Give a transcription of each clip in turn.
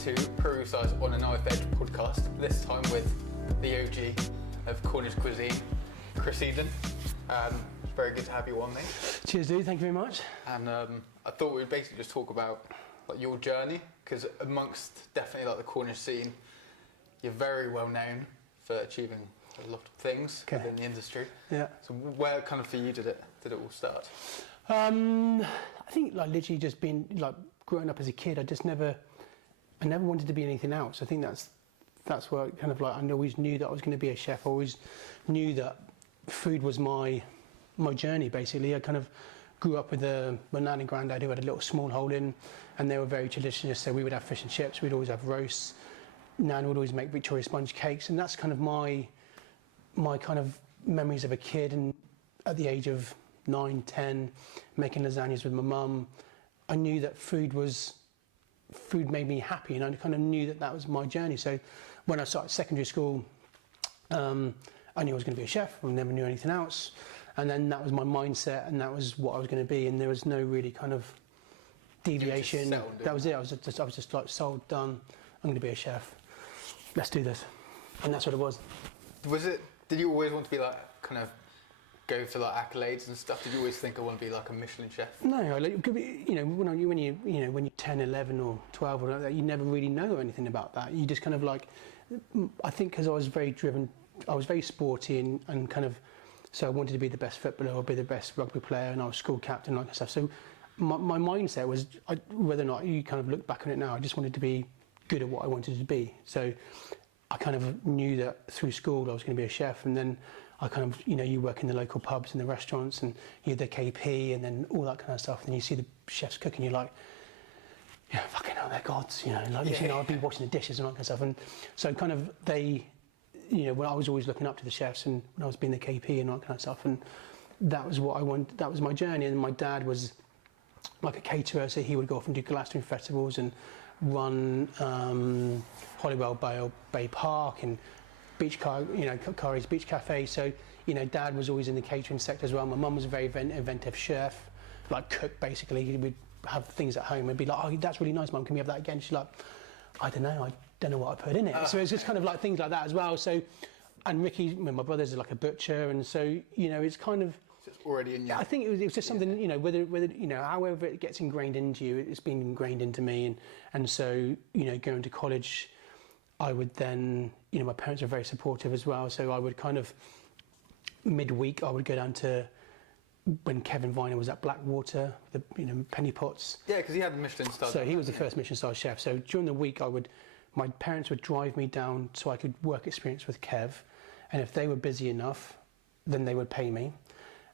to Pareusi's On a Knife Edge podcast, this time with the OG of Cornish cuisine, Gideon. It's very good to have you on, mate. Cheers, dude. Thank you very much. And I thought we'd basically just talk about like your journey, because amongst definitely like the Cornish scene, you're very well known for achieving a lot of things within the industry. Yeah. So where kind of for you did it all start? I think like literally just being like growing up as a kid, I never wanted to be anything else. I think that's where kind of like I always knew that I was going to be a chef. I always knew that food was my journey. Basically, I kind of grew up with my nan and granddad who had a little small hole in, and they were very traditionalist. So we would have fish and chips. We'd always have roasts. Nan would always make Victoria sponge cakes, and that's kind of my kind of memories of a kid. And at the age of 9, 10, making lasagnas with my mum, I knew that food made me happy, and I kind of knew that was my journey. So when I started secondary school, I knew I was going to be a chef. I never knew anything else, and then that was my mindset, and that was what I was going to be, and there was no really kind of deviation. That was it. I was just like sold, done. I'm going to be a chef. Let's do this, and that's what it was. Did you always want to be like kind of go for like accolades and stuff? Did you always think I want to be like a Michelin chef? No, when you're 10, 11 or 12 or like that, you never really know anything about that. You just kind of like, I think because I was very driven, I was very sporty and kind of, so I wanted to be the best footballer or be the best rugby player, and I was school captain and all that stuff. So my mindset was, whether or not you kind of look back on it now, I just wanted to be good at what I wanted to be. So I kind of knew that through school I was going to be a chef, and then I kind of, you work in the local pubs and the restaurants, and you're the KP and then all that kind of stuff, and then you see the chefs cooking, you're like, yeah, fucking hell, they're gods, I'd be washing the dishes and all that kind of stuff. And so kind of when I was always looking up to the chefs, and when I was being the KP and all that kind of stuff, and that was what I wanted, that was my journey. And my dad was like a caterer, so he would go off and do Glastonbury festivals and run Holywell Bay Park and Kari's Beach Cafe. So Dad was always in the catering sector as well. My mum was a very inventive chef, like cook basically. We'd have things at home and be like, oh, that's really nice, Mum, can we have that again? She's like, I don't know what I put in it. So it's just kind of like things like that as well. So, and Ricky, my brother's like a butcher, and so it's kind of, it's already in you. I think it was just something, whether however it gets ingrained into you, it's been ingrained into me. And so, going to college, I would then, my parents were very supportive as well. So I would kind of, midweek, I would go down to, when Kevin Viner was at Blackwater, the penny pots. Yeah, because he had the Michelin star. So he was the first Michelin star chef. So during the week, my parents would drive me down so I could work experience with Kev. And if they were busy enough, then they would pay me.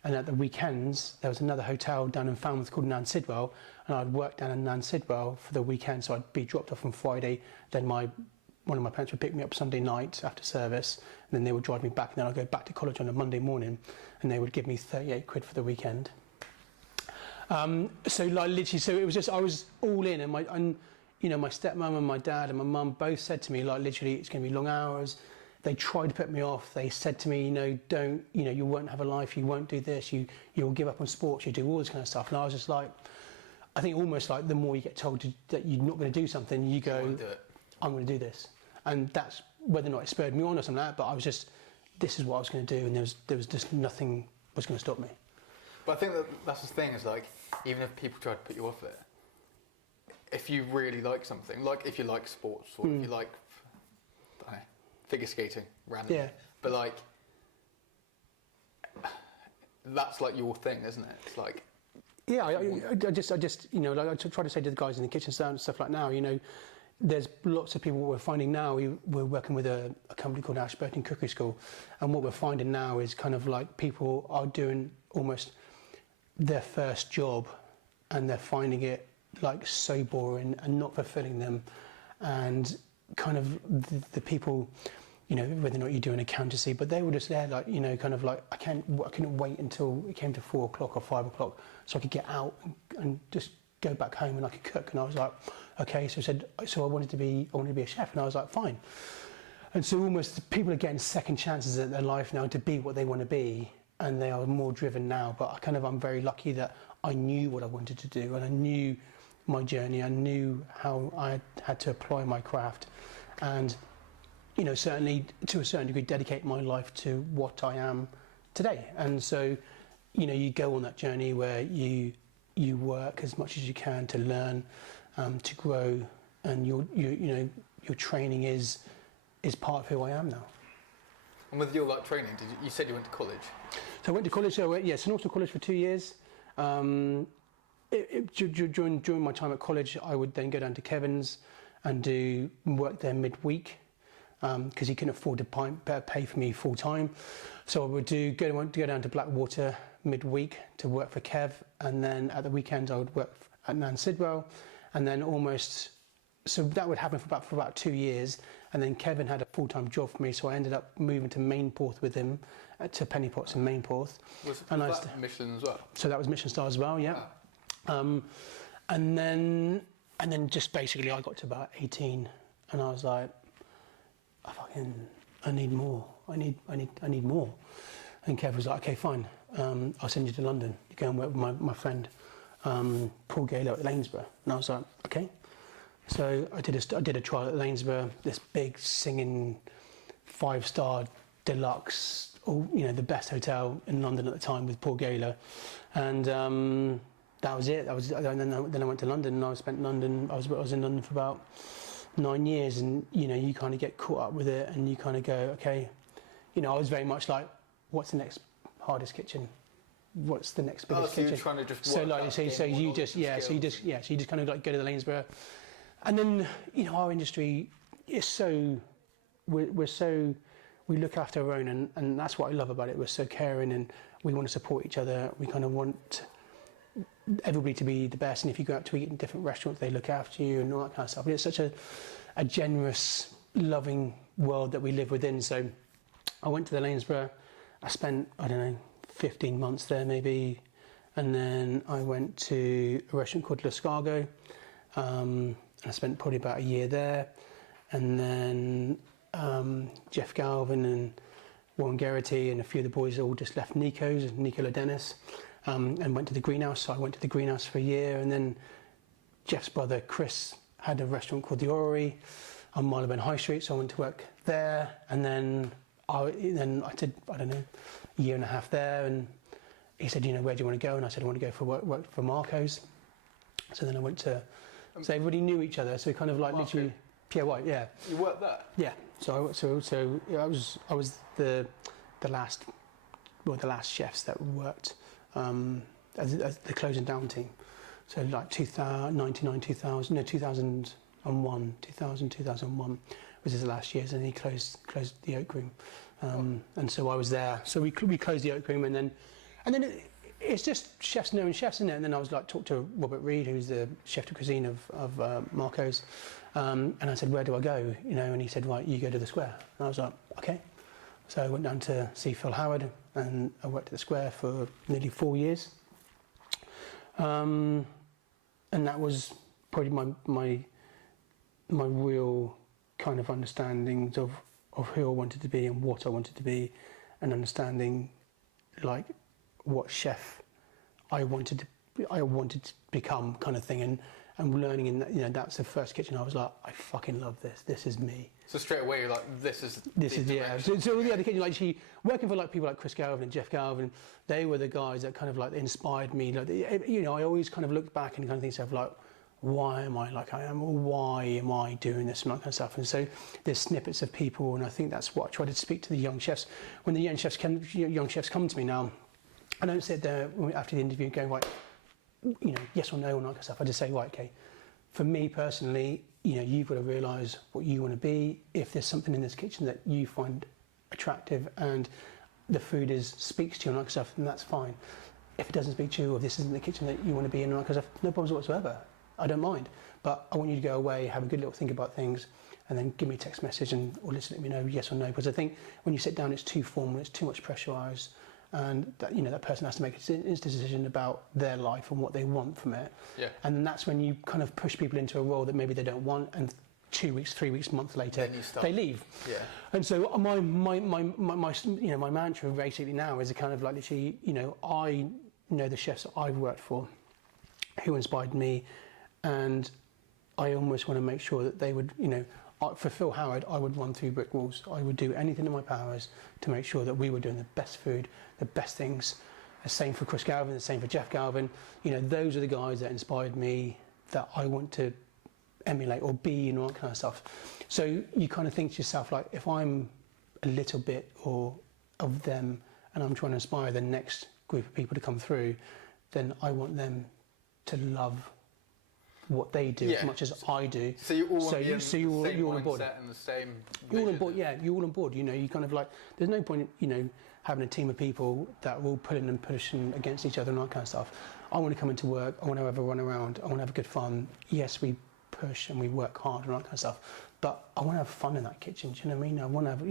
And at the weekends, there was another hotel down in Falmouth called Nan Sidwell, and I'd work down in Nan Sidwell for the weekend. So I'd be dropped off on Friday, then one of my parents would pick me up Sunday night after service, and then they would drive me back, and then I'd go back to college on a Monday morning, and they would give me 38 quid for the weekend. So it was just, I was all in, and my stepmom and my dad and my mum both said to me, like, literally, it's going to be long hours. They tried to put me off. They said to me, you won't have a life, you won't do this, you'll give up on sports, you do all this kind of stuff. And I was just like, I think almost like the more you get told that you're not going to do something, you go, I'm going to do this. And that's whether or not it spurred me on or something like that, but I was just, this is what I was going to do, and there was just nothing was going to stop me. But I think that's the thing, is like, even if people try to put you off it, if you really like something, like if you like sports, or if you like, I don't know, figure skating, randomly, but like, that's like your thing, isn't it? It's like, yeah, I just like I try to say to the guys in the kitchen stand and stuff like now, there's lots of people we're finding now. We're working with a company called Ashburton Cookery School, and what we're finding now is kind of like people are doing almost their first job, and they're finding it like so boring and not fulfilling them, and kind of the people, whether or not you're doing accountancy, but they were just there like, kind of like, I couldn't wait until it came to 4 o'clock or 5 o'clock so I could get out and just go back home and I could cook. And I was like, okay. So I wanted to be a chef, and I was like, fine. And so almost people are getting second chances at their life now to be what they want to be, and they are more driven now. But I'm very lucky that I knew what I wanted to do, and I knew my journey. I knew how I had to apply my craft, and certainly to a certain degree dedicate my life to what I am today. And so you go on that journey where you work as much as you can to learn, to grow, and your training is part of who I am now. And with your training, you said you went to college? So I went to college. St Austell College for 2 years. During my time at college, I would then go down to Kevin's and do work there midweek, because he couldn't afford to pay for me full time. So I would go down to Blackwater midweek to work for Kev, and then at the weekends I would work at Nan Sidwell, and then so that would happen for about 2 years, and then Kevin had a full-time job for me, so I ended up moving to Mainporth with him, to Penny Pots in Mainporth. Was that Michelin as well? So that was Michelin star as well, yeah. Wow. And then just basically I got to about 18, and I was like, I need more. I need more. And Kev was like, okay, fine. I'll send you to London. You go and work with my friend Paul Gaylor at Lanesborough. And I was like, okay. So I did a trial at Lanesborough, this big singing 5-star deluxe, the best hotel in London at the time with Paul Gaylor, and that was it. Then I went to London, and I spent London. I was in London for about 9 years, and you kind of get caught up with it, and you kind of go, okay. I was very much like, what's the next hardest kitchen? What's the next biggest kitchen? You're trying to just so you just kind of go to the Lanesborough. And then, our industry is so, we look after our own, and that's what I love about it. We're so caring, and we want to support each other. We kind of want everybody to be the best, and if you go out to eat in different restaurants, they look after you and all that kind of stuff. And it's such a generous, loving world that we live within. So I went to the Lanesborough. I spent, 15 months there maybe, and then I went to a restaurant called L'Escargot. I spent probably about a year there, and then Jeff Galvin and Warren Geraghty and a few of the boys all just left Nicola Dennis, and went to the Greenhouse. So I went to the Greenhouse for a year, and then Jeff's brother Chris had a restaurant called the Orrery on Marylebone High Street, so I went to work there, and then I did, a year and a half there, and he said, where do you want to go? And I said, I want to go for work for Marco's. So then I went to, so everybody knew each other, so kind of like literally, Pierre White, yeah. You worked there? Yeah. So I was the last chefs that worked as the closing down team. So like 2001 was his last years, and he closed the Oak Room, and so I was there. So we closed the Oak Room, and then it's just chefs knowing chefs, isn't it? And then I was like, talked to Robert Reed, who's the chef de cuisine of Marco's, and I said, where do I go? And he said, right, you go to the Square. And I was like, okay. So I went down to see Phil Howard, and I worked at the Square for nearly 4 years. And that was probably my real kind of understandings of who I wanted to be and what I wanted to be, and understanding like what chef I wanted to become, kind of thing, and learning in that, that's the first kitchen. I was like, I fucking love this. This is me. So straight away you're like, this is yeah. So the other kitchen, like working for like people like Chris Galvin and Jeff Galvin, they were the guys that kind of like inspired me. Like, I always kind of looked back and kind of think to myself like, why am I like I am, or why am I doing this and that kind of stuff? And so there's snippets of people, and I think that's what I try to speak to the young chefs. When the young chefs come to me now, I don't sit there after the interview going, right, yes or no, and that kind of stuff. I just say, right, okay, for me personally, you've got to realise what you want to be. If there's something in this kitchen that you find attractive and the food speaks to you and that kind of stuff, then that's fine. If it doesn't speak to you, or if this isn't the kitchen that you want to be in and that kind of stuff, no problems whatsoever. I don't mind. But I want you to go away, have a good little think about things, and then give me a text message or let me know yes or no. Because I think when you sit down, it's too formal, it's too much pressurised, and that person has to make a decision about their life and what they want from it. Yeah. And then that's when you kind of push people into a role that maybe they don't want, and 2 weeks, 3 weeks, a month later, they leave. Yeah. And so my mantra basically now is a kind of like literally, I know the chefs that I've worked for, who inspired me, and I almost want to make sure that they would, for Phil Howard, I would run through brick walls. I would do anything in my powers to make sure that we were doing the best food, the best things. The same for Chris Galvin, the same for Jeff Galvin. Those are the guys that inspired me, that I want to emulate or be, and all that kind of stuff. So you kind of think to yourself, like, if I'm a little bit of them and I'm trying to inspire the next group of people to come through, then I want them to love what they do as much as I do. So you all want the same you're all on board. And the same you're all on vision. board, yeah. You're all on board. You kind of like. There's no point, having a team of people that will pull in and pushing against each other and that kind of stuff. I want to come into work. I want to have a run around. I want to have a good fun. Yes, we push and we work hard and that kind of stuff. But I want to have fun in that kitchen. Do you know what I mean? I want to have.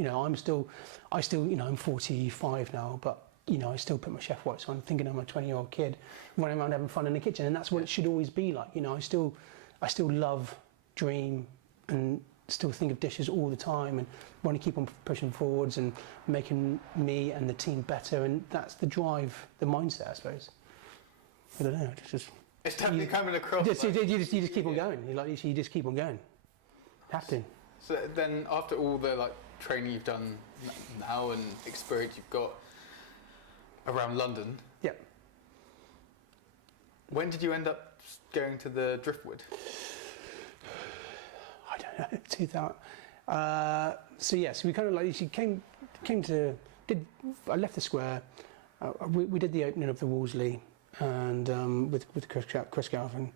I still. I'm 45 now, but. I still put my chef whites on, thinking I'm a 20-year-old kid running around having fun in the kitchen, and that's what it should always be like. I still love, dream, and still think of dishes all the time, and want to keep on pushing forwards and making me and the team better, and that's the drive, the mindset, I suppose. I don't know. It's definitely coming across. You just keep on going. You just keep on going. Have to. So then, after all the training you've done now and experience you've got around London. Yep. When did you end up going to the Driftwood? I don't know. 2000. So we kind of she came to. I left the square. We did the opening of the Wolseley, and with Chris Galvin.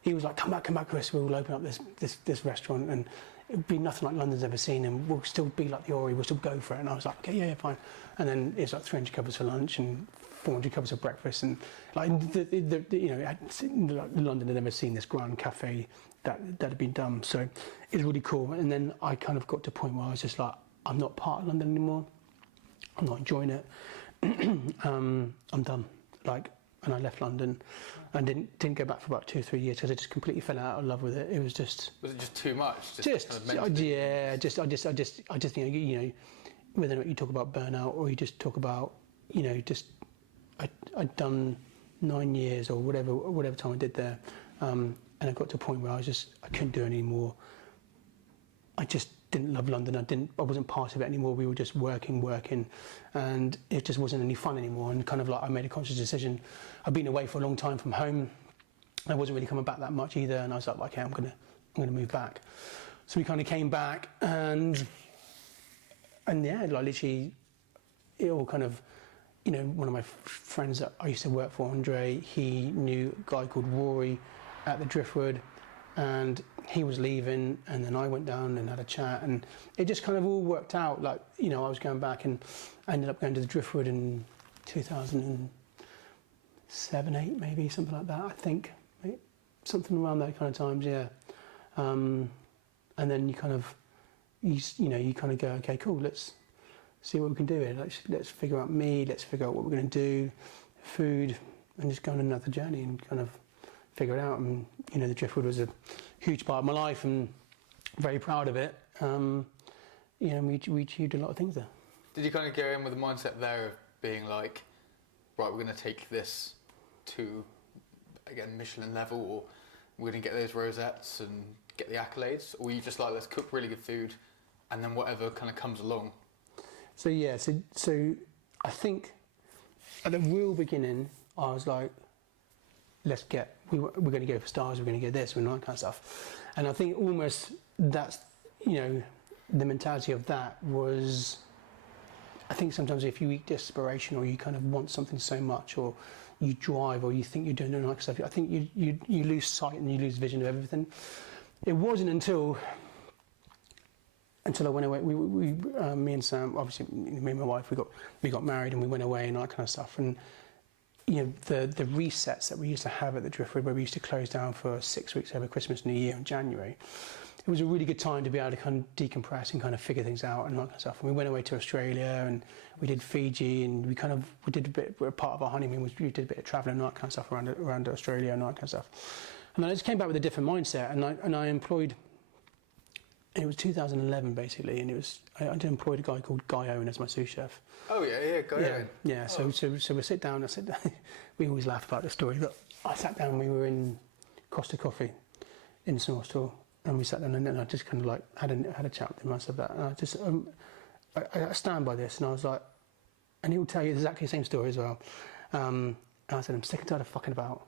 He was like, come back, Chris. We'll open up this restaurant, and it'll be nothing like London's ever seen, and we'll still be like the Ori. We'll still go for it. And I was like, okay, yeah, fine. And then it's like 300 covers for lunch and 400 covers for breakfast, and London had never seen this grand cafe that had been done. So it was really cool. And then I kind of got to a point where I was just like, I'm not part of London anymore. I'm not enjoying it. I'm done. And I left London and didn't go back for about 2 or 3 years because I just completely fell out of love with it. It was just. Was it just too much? I just think whether or not you talk about burnout or you just talk about I'd done 9 years or whatever time I did there, and I got to a point where I couldn't do it anymore. I just didn't love London. I wasn't part of it anymore. We were just working, and it just wasn't any fun anymore. And kind of I made a conscious decision. I've been away for a long time from home. I wasn't really coming back that much either. And I was like, okay, I'm gonna move back. So we kind of came back, and yeah, literally, it all kind of, one of my friends that I used to work for, Andre, he knew a guy called Rory at the Driftwood, and he was leaving, and then I went down and had a chat, and it just kind of all worked out. I was going back, and I ended up going to the Driftwood in 2007, 8, maybe something like that. I think something around that kind of times, yeah. And then you kind of go, okay, cool. Let's see what we can do here. Let's figure out me. Let's figure out what we're going to do, food, and just go on another journey and kind of figure it out. And the Driftwood was a huge part of my life, and very proud of it. We achieved a lot of things there. Did you kind of go in with the mindset there of being like, right, we're going to take this to, again, Michelin level, or we're going to get those rosettes and get the accolades, or were you just like, let's cook really good food, and then whatever kind of comes along? So yeah, so I think at the real beginning, I was like, we're going to go for stars, we're going to get this, and all that kind of stuff. And I think almost that's, the mentality of that was, I think sometimes if you eat desperation, or you kind of want something so much, or you drive, or you think you're doing all that kind of stuff, I think you lose sight and you lose vision of everything. It wasn't until I went away. We me and Sam, obviously, me and my wife, we got married, and we went away and all that kind of stuff. And the resets that we used to have at the Driftwood, where we used to close down for 6 weeks over Christmas, New Year, and January, it was a really good time to be able to kind of decompress and kind of figure things out and all that kind of stuff. And we went away to Australia, and we did Fiji, and we did a bit. Part of our honeymoon was we did a bit of travelling and all that kind of stuff around Australia and all that kind of stuff. And then I just came back with a different mindset, and I employed. And it was 2011 basically, and I employed a guy called Guy Owen as my sous chef. Oh yeah, Guy Owen. Yeah. So we sit down. We always laugh about this story, but I sat down. We were in Costa coffee in the small store, and we sat down, and then I just kind of like had a chat with him. I said that, and I just I stand by this, and I was like, and he will tell you exactly the same story as well. And I said, I'm sick and tired of fucking about.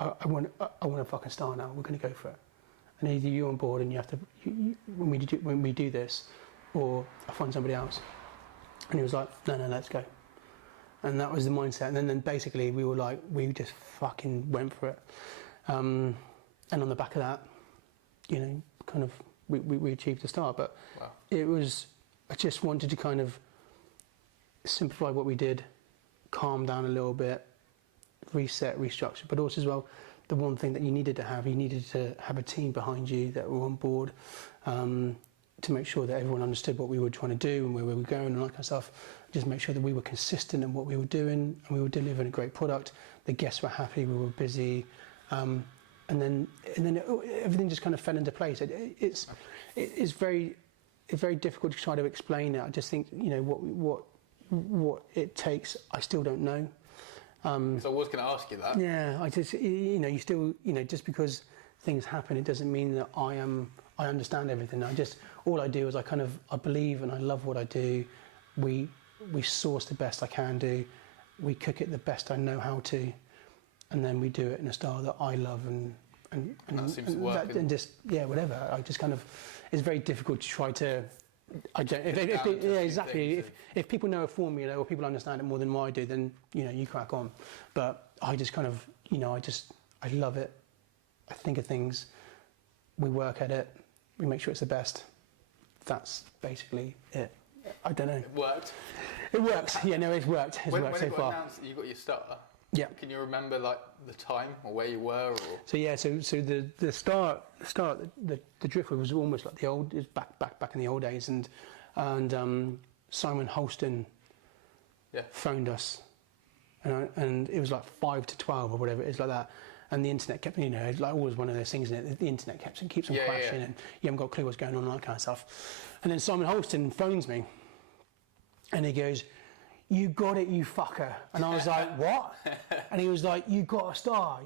I want a fucking star now. We're going to go for it. And either you're on board and you have to when we do this, or I find somebody else. And he was like, no, let's go. And that was the mindset. And then basically we just fucking went for it. And on the back of that, kind of we achieved a star. But wow. I just wanted to kind of simplify what we did, calm down a little bit, reset, restructure, but also as well, the one thing that you needed to have a team behind you that were on board, to make sure that everyone understood what we were trying to do and where we were going and all that kind of stuff. Just make sure that we were consistent in what we were doing and we were delivering a great product. The guests were happy, we were busy, and then everything just kind of fell into place. It's very difficult to try to explain it. I just think what it takes, I still don't know. So I was going to ask you that. Yeah, I just you still just because things happen, it doesn't mean that I understand everything. All I do is I believe and I love what I do. We source the best I can do. We cook it the best I know how to, and then we do it in a style that I love and that seems to work. And just whatever. I just it's very difficult to try to. I don't. Exactly. If people know a formula or people understand it more than I do, then you crack on. But I just I love it. I think of things. We work at it. We make sure it's the best. That's basically it. I don't know. It worked. It works. Yeah, no, it's worked. It's worked so far. When announced that you got your star, yeah. Can you remember like the time or where you were? Or? So the start, the Driftwood was almost like the old, it was back in the old days, and Simon Holston phoned us, and it was like 5 to 12 or whatever. It's like that. And the internet kept, it's like always one of those things, isn't it? The internet keeps on crashing, and you haven't got a clue what's going on and that kind of stuff. And then Simon Holston phones me, and he goes, "You got it, you fucker." And I was like, "What?" And he was like, "You got a star.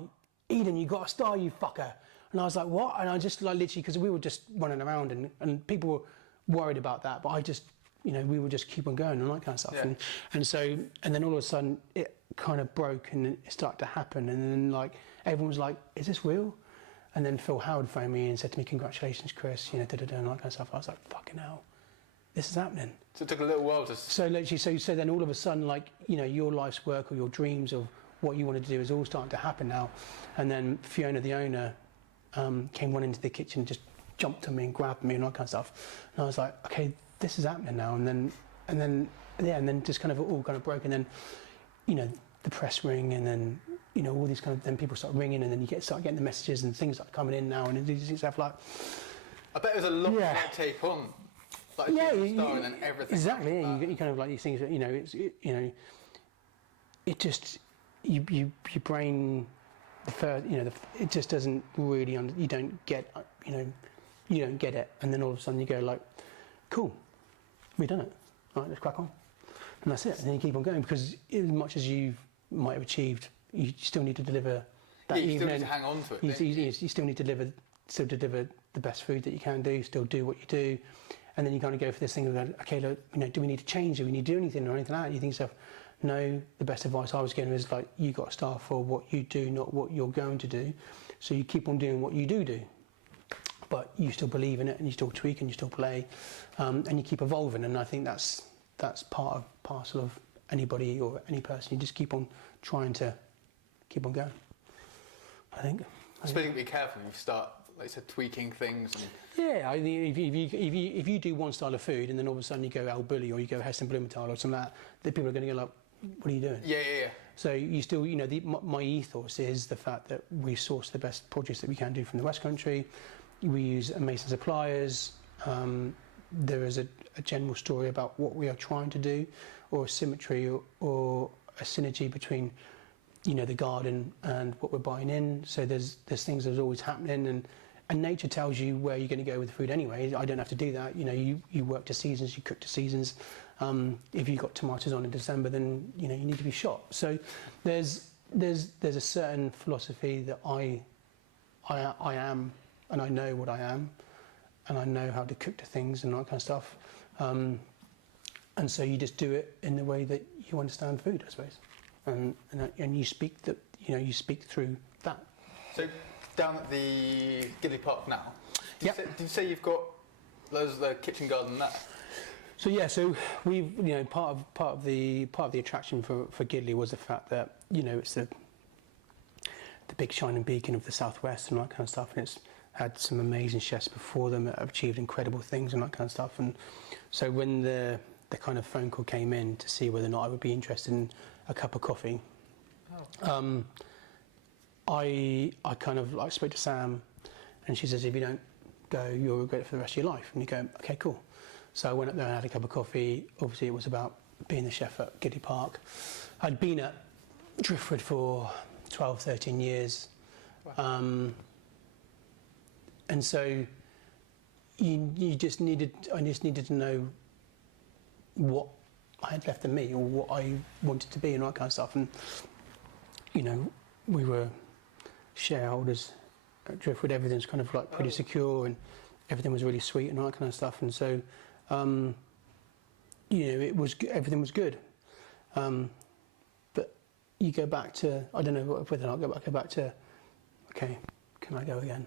Eden, you got a star, you fucker." And I was like, "What?" And I just like literally, because we were just running around, and people were worried about that, but I just, we would just keep on going and that kind of stuff. Yeah. And then all of a sudden, it kind of broke and it started to happen, and then like, everyone was like, "Is this real?" And then Phil Howard phoned me and said to me, "Congratulations, Chris," and that kind of stuff. I was like, "Fucking hell, this is happening." So it took a little while to... So literally, so then all of a sudden, like, your life's work or your dreams of what you wanted to do is all starting to happen now. And then Fiona, the owner, came running into the kitchen and just jumped on me and grabbed me and all that kind of stuff. And I was like, okay, this is happening now. And then just kind of all kind of broke. And then, the press ring, and then, all these kind of, then people start ringing, and then you start getting the messages and things start coming in now, and it just stuff like... I bet there's a lot to take on. Like star and then everything. Exactly. Yeah, you kind of like these things that it just your brain, it just doesn't really you don't get it, and then all of a sudden you go like, cool, we've done it. All right, let's crack on, and that's it. And then you keep on going, because as much as you might have achieved, you still need to deliver that evening. You still need to hang on to it. You still need to deliver the best food that you can do. Still do what you do. And then you kind of go for this thing of, okay, look, do we need to change? Do we need to do anything or anything like that? You think to yourself, no, the best advice I was getting was like, you got to start for what you do, not what you're going to do. So you keep on doing what you do. But you still believe in it, and you still tweak, and you still play, and you keep evolving. And I think that's parcel of anybody or any person. You just keep on trying to keep on going, I think. I suppose you have to be careful if you start, like I said, tweaking things. And yeah, if you do one style of food and then all of a sudden you go El Bulli or you go Heston Blumenthal or something like that, then people are going to go like, "What are you doing?" Yeah. So you still, my ethos is the fact that we source the best produce that we can do from the West Country. We use amazing suppliers. There is a general story about what we are trying to do, or a symmetry or a synergy between, the garden and what we're buying in. So there's things that's always happening, and nature tells you where you're going to go with the food anyway. I don't have to do that. You work to seasons, you cook to seasons. If you've got tomatoes on in December, then you need to be shot. So there's a certain philosophy that I I am, and I know what I am, and I know how to cook to things and all that kind of stuff. And so you just do it in the way that you understand food, I suppose, and you speak you speak through that. So down at the Gideon Park now, Yep. Did you say you've got loads of the kitchen garden there? So yeah, so we've part of the attraction for Gidley was the fact that it's the big shining beacon of the southwest and all that kind of stuff, and it's had some amazing chefs before them that have achieved incredible things and that kind of stuff. And so when the kind of phone call came in to see whether or not I would be interested in a cup of coffee, I kind of like spoke to Sam, and she says, if you don't go, you'll regret it for the rest of your life. And you go, okay, cool. So I went up there and had a cup of coffee. Obviously, it was about being the chef at Gideon Park. I'd been at Driftwood for 12, 13 years. Wow. And so I just needed to know what I had left in me, or what I wanted to be, and all that kind of stuff. And we were shareholders at Driftwood. Everything's kind of like pretty secure, and everything was really sweet and all that kind of stuff. And so everything was good. But you go back to, I don't know whether or not go back to, okay, can I go again?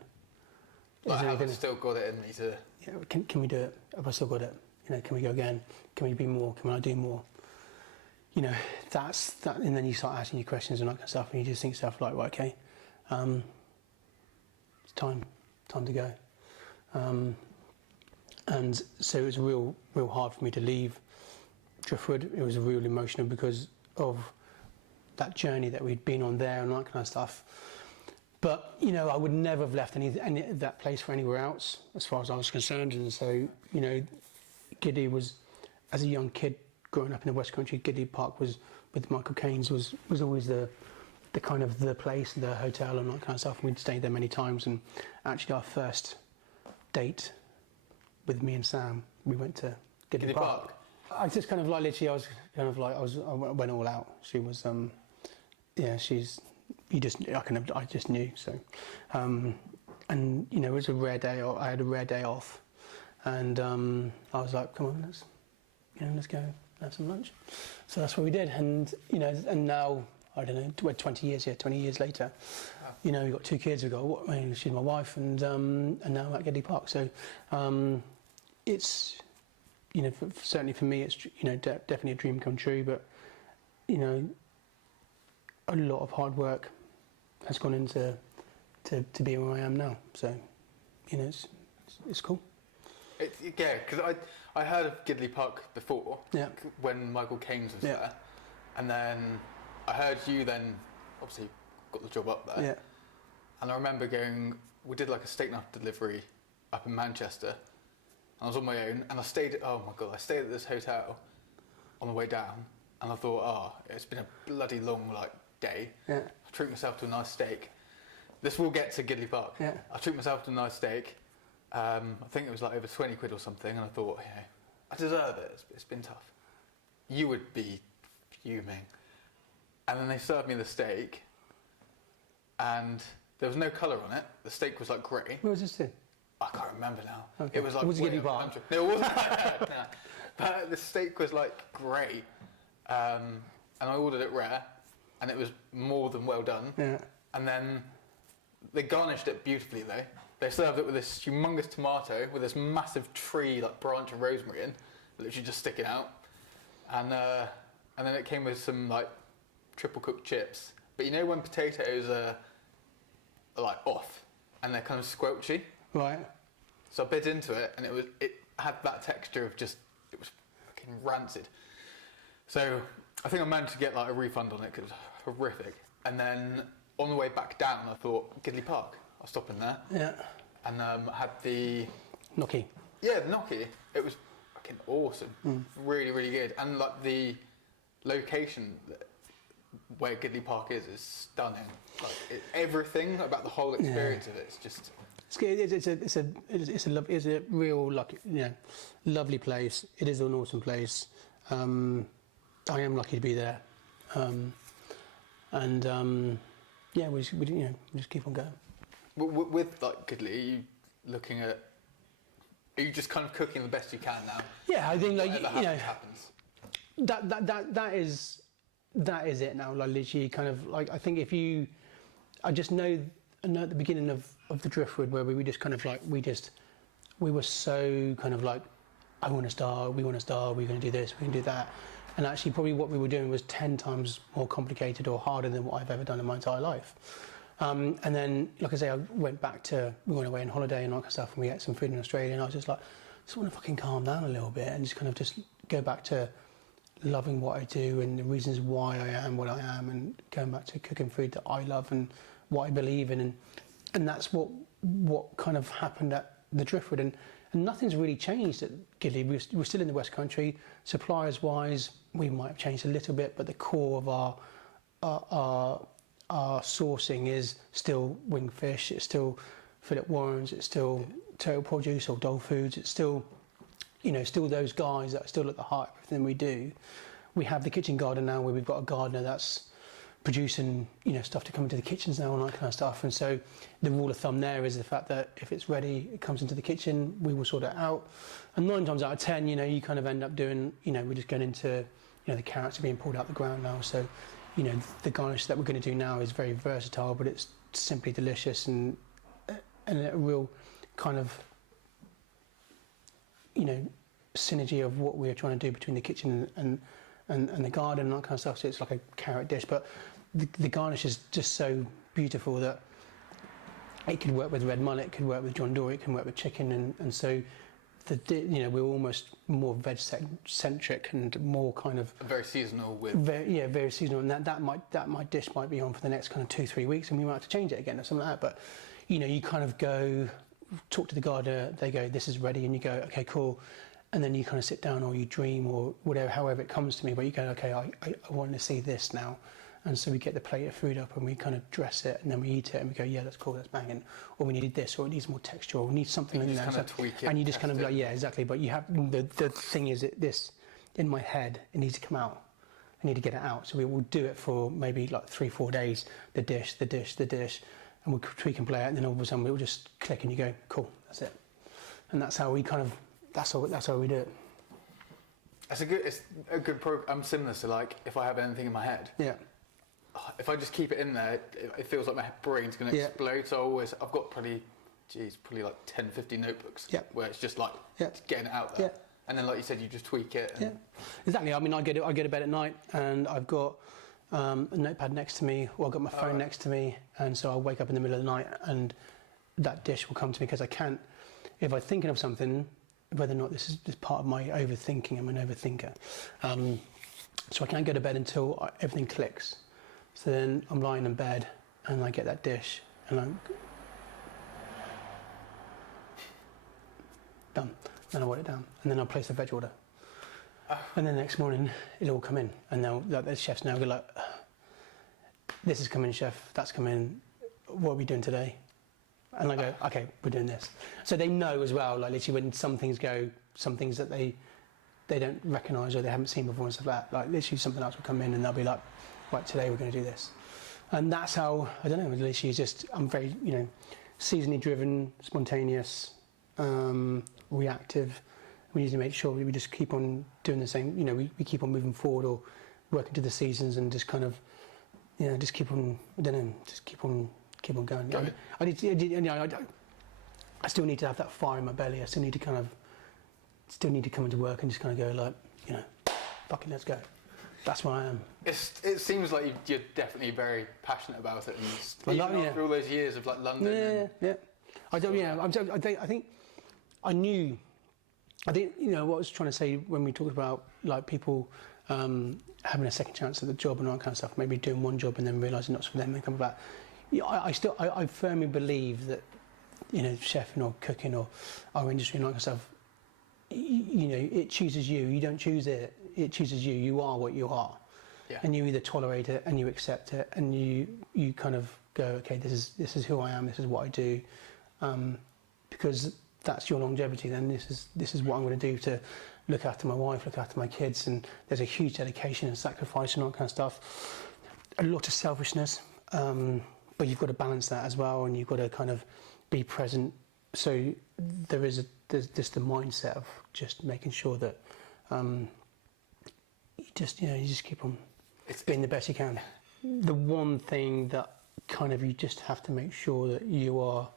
Have I still got it in me to? Yeah, can we do it? Have I still got it? Can we go again? Can we be more? Can I do more? That's that, and then you start asking your questions and that kind of stuff, and you just think stuff like, right, okay, it's time to go. And so it was real hard for me to leave Driftwood. It was real emotional because of that journey that we'd been on there and that kind of stuff. But I would never have left any of that place for anywhere else, as far as I was concerned. And so Giddy was, as a young kid growing up in the West Country, Gideon Park was with Michael Caine's was always the kind of the place, the hotel and that kind of stuff. We'd stayed there many times, and actually our first date with me and Sam, we went to Gideon Park. I just kind of like literally, I went all out. She was, I just knew. So, and it was a rare day. I had a rare day off, and I was like, come on, let's go have some lunch. So that's what we did, and and now I don't know, we're 20 years later. Wow. We've got 2 kids. She's my wife, and now I'm at Gideon Park. So it's certainly for me, it's definitely a dream come true. But a lot of hard work has gone into to being where I am now. So it's cool. Because I heard of Gideon Park before. Yeah. When Michael Caine's was there, and then I heard you then obviously got the job up there. Yeah. And I remember we did like a steak knife delivery up in Manchester. I was on my own, and I stayed at this hotel on the way down, and I thought, it's been a bloody long day. Yeah. I treat myself to a nice steak. This will get to Gideon Park. Yeah. I treat myself to a nice steak. I think it was like over 20 quid or something, and I thought, I deserve it. It's been tough. You would be fuming. And then they served me the steak, and there was no colour on it. The steak was grey. What was this in? I can't remember now. Okay. It was was Gideon Park? No, it wasn't. No. But the steak was grey, and I ordered it rare, and it was more than well done. Yeah. And then they garnished it beautifully though. They served it with this humongous tomato with this massive tree branch of rosemary in, literally just sticking out, and then it came with some triple cooked chips. But when potatoes are off and they're kind of squelchy. Right. So I bit into it, and it had that texture of it was fucking rancid. So I think I managed to get a refund on it because it was horrific. And then on the way back down, I thought, Gideon Park, I'll stop in there. Yeah. And had the gnocchi. Yeah, the gnocchi. It was fucking awesome. Really, really good. And the location where Gideon Park is stunning. Everything about the whole experience of it is just. It's a real lovely place. It is an awesome place. I am lucky to be there, we just keep on going. With like Goodley, are you looking at? Are you just kind of cooking the best you can now? Yeah, I think like happens. That is it now. Like literally, kind of like I think I just know at the beginning of the Driftwood where we just kind of like we were so kind of like we want to start, we're going to do this, we're going to do that, and actually probably what we were doing was 10 times more complicated or harder than what I've ever done in my entire life. And then, like I say, we went away on holiday and all that stuff, and we ate some food in Australia, and I was just like, I just want to fucking calm down a little bit and just kind of just go back to loving what I do and the reasons why I am what I am, and going back to cooking food that I love and what I believe in, and that's what kind of happened at the Driftwood, and nothing's really changed at Gidley. We're still in the West Country. Suppliers wise, we might have changed a little bit, but the core of our sourcing is still Wingfish, it's still Philip Warren's, it's still Total Produce or Dole Foods, it's still, still those guys that are still at the heart of everything we do. We have the kitchen garden now where we've got a gardener that's producing, stuff to come into the kitchens now and that kind of stuff. And so the rule of thumb there is the fact that if it's ready, it comes into the kitchen, we will sort it out. And 9 times out of 10, you kind of end up doing, we're just going into, the carrots are being pulled out the ground now. So, the garnish that we're going to do now is very versatile, but it's simply delicious and a real kind of, synergy of what we're trying to do between the kitchen and the garden and that kind of stuff. So it's like a carrot dish, but the garnish is just so beautiful that it could work with red mullet, it could work with John Dory, it can work with chicken, and so we're almost more veg-centric and more kind of very seasonal with very seasonal, and that dish might be on for the next kind of 2-3 weeks, and we might have to change it again or something like that. But you kind of go talk to the gardener, they go, this is ready, and you go, okay, cool, and then you kind of sit down or you dream or whatever, however it comes to me, but you go, okay, I want to see this now. And so we get the plate of food up and we kind of dress it and then we eat it and we go, yeah, that's cool, that's banging. Or we needed this, or it needs more texture, or we need something in there. Kind of tweak it, and you just kind of like, yeah, exactly. But you have, the thing is that this, in my head, it needs to come out. I need to get it out. So we will do it for maybe like 3-4 days, the dish, and we'll tweak and play it, and then all of a sudden we'll just click and you go, cool, that's it. And that's how we kind of, that's how we do it. It's a good program. I'm similar to like, if I have anything in my head. Yeah. If I just keep it in there, it feels like my brain's going to explode. So I've got probably like 10-15 notebooks where it's just like getting it out there. Yeah. And then, like you said, you just tweak it. And exactly. I mean, I go to bed at night and I've got a notepad next to me, or I've got my phone next to me, and so I'll wake up in the middle of the night and that dish will come to me, because I can't, if I'm thinking of something, whether or not this is part of my overthinking, I'm an overthinker. So I can't go to bed until everything clicks. So then I'm lying in bed and I get that dish and I'm done. Then I write it down and then I'll place the veg order. And then the next morning it'll all come in, and now the chefs now go like, this is coming, chef, that's coming, what are we doing today? And I go, okay, we're doing this. So they know as well, like literally when some things that they don't recognise or they haven't seen before and stuff like that, like literally something else will come in and they'll be like, right, today we're going to do this. And that's how, I don't know, literally just, I'm very, seasonally driven, spontaneous, reactive. We need to make sure we just keep on doing the same, we keep on moving forward or working to the seasons and just kind of, just keep on, I don't know, just keep on going. I still need to have that fire in my belly. I still need to come into work and just kind of go like, fucking let's go. That's where I am. It seems like you're definitely very passionate about it, and even after all those years of like London. I think what I was trying to say when we talked about like people having a second chance at the job and all that kind of stuff, maybe doing one job and then realising not for them and coming back. I firmly believe that, chefing or cooking or our industry and all that kind of stuff, it chooses you. You don't choose it. It chooses you. You are what you are. Yeah. And you either tolerate it and you accept it and you kind of go, okay, this is who I am. This is what I do, because that's your longevity. Then this is what I'm going to do to look after my wife, look after my kids, and there's a huge dedication and sacrifice and all that kind of stuff. A lot of selfishness. but you've got to balance that as well, and you've got to kind of be present. So there's just the mindset of just making sure that you just keep on being the best you can. The one thing that kind of you just have to make sure that you are,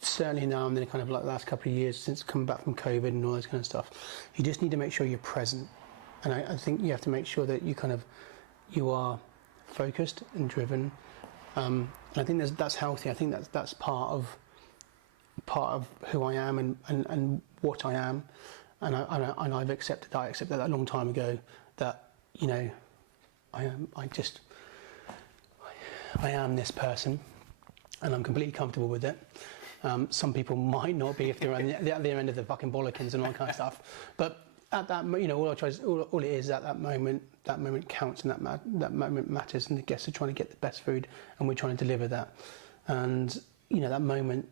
certainly now and then, kind of like the last couple of years since coming back from COVID and all this kind of stuff, you just need to make sure you're present. And I think you have to make sure that you are focused and driven. And I think that's healthy. I think that's part of who I am and what I am. And I've accepted that. I accepted that a long time ago, that, you know, I am this person, and I'm completely comfortable with it. Some people might not be if they're at the other end of the fucking bollockins and all that kind of stuff. But at that, you know, all it is at that moment counts, and that moment matters, and the guests are trying to get the best food, and we're trying to deliver that. And, you know, that moment,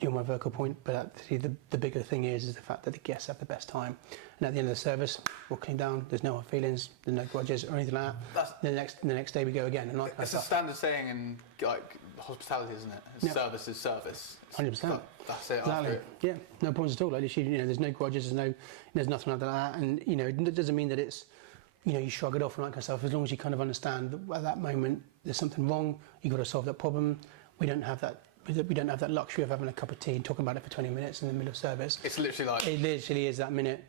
you're my vocal point, but actually the bigger thing is the fact that the guests have the best time. And at the end of the service, we'll clean down, there's no hard feelings, there's no grudges or anything like that. The next day we go again. And it's a standard saying in like hospitality, isn't it? Yeah. Service is service. 100%. That's it. Exactly. After it. Yeah, no problems at all. Like, you know, there's no grudges, there's nothing like that. And, you know, it doesn't mean that it's, you know, you shrug it off and that kind of stuff. As long as you kind of understand that at that moment there's something wrong, you've got to solve that problem. We don't have that luxury of having a cup of tea and talking about it for 20 minutes in the middle of service. It's literally like... It literally is that minute,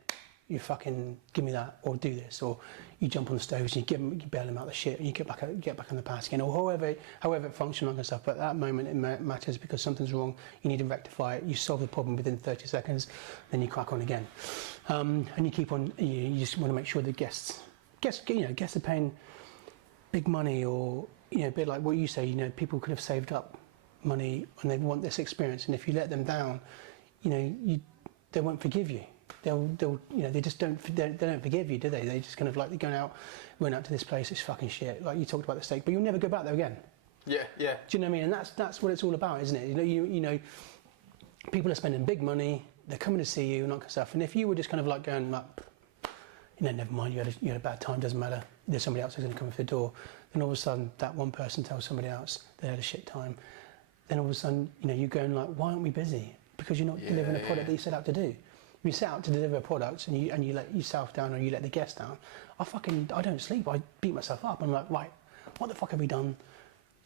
you fucking give me that, or do this, or you jump on the stoves and you bail them out the shit, and you get back on the path again, or however it functions and stuff. But at that moment it matters, because something's wrong, you need to rectify it, you solve the problem within 30 seconds, then you crack on again. And you keep on, you just want to make sure the guests are paying big money, or, you know, a bit like what you say, you know, people could have saved up money and they want this experience, and if you let them down, you know, they won't forgive you. They'll you know, they don't forgive you, do they? They just kind of like, they're went out to this place, it's fucking shit. Like you talked about the steak, but you'll never go back there again. Yeah. Do you know what I mean? And that's what it's all about, isn't it? You know, people are spending big money, they're coming to see you and that kind of stuff. And if you were just kind of like going up, you know, never mind, you had a bad time, doesn't matter. There's somebody else who's going to come through the door. Then all of a sudden, that one person tells somebody else they had a shit time. Then all of a sudden, you know, you're going like, why aren't we busy? Because you're not delivering the product that you set out to do. If you set out to deliver a product and you let yourself down, or you let the guest down, I don't sleep. I beat myself up. I'm like, right, what the fuck have we done?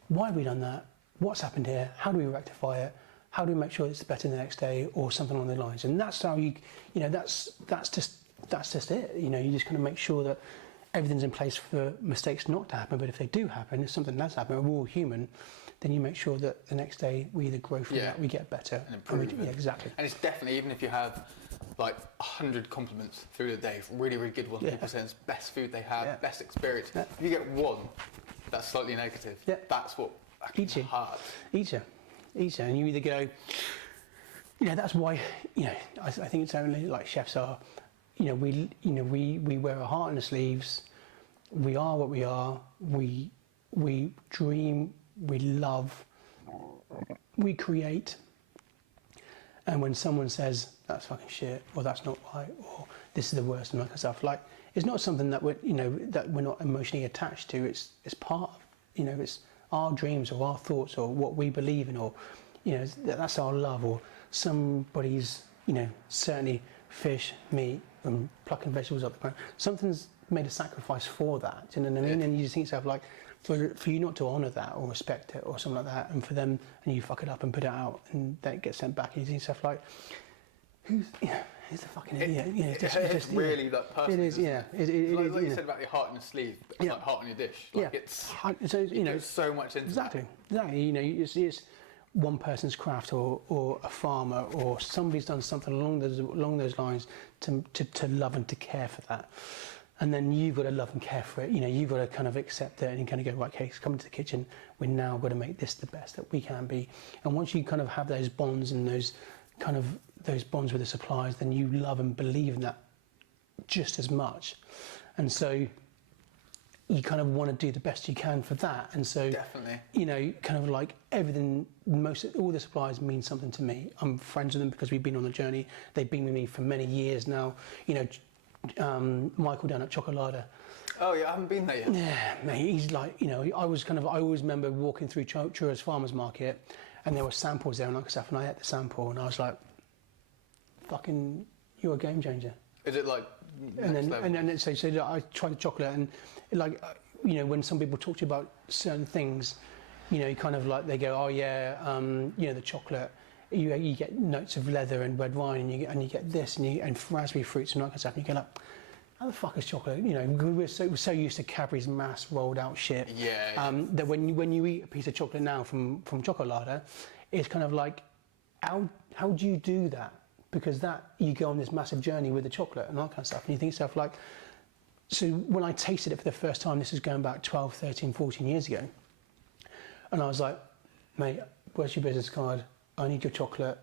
Why have we done that? What's happened here? How do we rectify it? How do we make sure it's better the next day, or something along those lines? And that's how you know, that's just it. You know, you just kind of make sure that everything's in place for mistakes not to happen. But if they do happen, if something does happen, we're all human, then you make sure that the next day we either grow from that, we get better. And improve. Yeah, exactly. And it's definitely, even if you have like 100 compliments through the day, really, really good ones, people saying it's best food they have, best experience. If you get one that's slightly negative, that's what eats you. Hard. Eats you. And you either go, you know, that's why, you know, I think it's only like chefs are, you know, we wear our heart on the sleeves. We are what we are. We dream. We love. We create. And when someone says that's fucking shit, or that's not right, or this is the worst, and that kind of stuff, like, it's not something that we're not emotionally attached to. It's part of, you know, it's our dreams or our thoughts or what we believe in, or, you know, that's our love. Or somebody's, you know, certainly fish, meat, and plucking vegetables up the ground. Something's made a sacrifice for that. Do you know what I mean? And you just think to yourself, like, for you not to honour that or respect it or something like that, and for them, and you fuck it up and put it out, and then it gets sent back, and you think stuff like, who's the fucking idiot? You know, it's really that person. It is, yeah. It like is, you said about your heart in your sleeve, it's like heart on your dish. Like it's so, you know, so much into exactly. You know, it's one person's craft, or a farmer, or somebody's done something along those lines to love and to care for that. And then you've got to love and care for it. You know, you've got to kind of accept it and kind of go, right, okay, come into the kitchen. We're now got to make this the best that we can be. And once you kind of have those bonds and those bonds with the suppliers, then you love and believe in that just as much. And so you kind of want to do the best you can for that. And so, definitely, you know, kind of like everything, all the suppliers mean something to me. I'm friends with them because we've been on the journey. They've been with me for many years now. You know, Michael down at Chocolada. Oh yeah, I haven't been there yet. Yeah, mate, he's like, you know, I always remember walking through Trura's Farmers Market and there were samples there and like stuff, and I ate the sample and I was like, fucking, you're a game changer. Is it like And next level? then so I tried the chocolate and like, you know, when some people talk to you about certain things, you know, you kind of like, they go, oh yeah, you know, the chocolate, you get notes of leather and red wine and you get this and raspberry fruits and all that kind of stuff, and you go like, how the fuck is chocolate? You know, we're so used to Cadbury's mass rolled out shit. Yeah. That when you eat a piece of chocolate now from Chocolata, it's kind of like, how do you do that? Because that, you go on this massive journey with the chocolate and all that kind of stuff, and you think to yourself like, so when I tasted it for the first time, this is going back 12, 13, 14 years ago, and I was like, mate, where's your business card? I need your chocolate.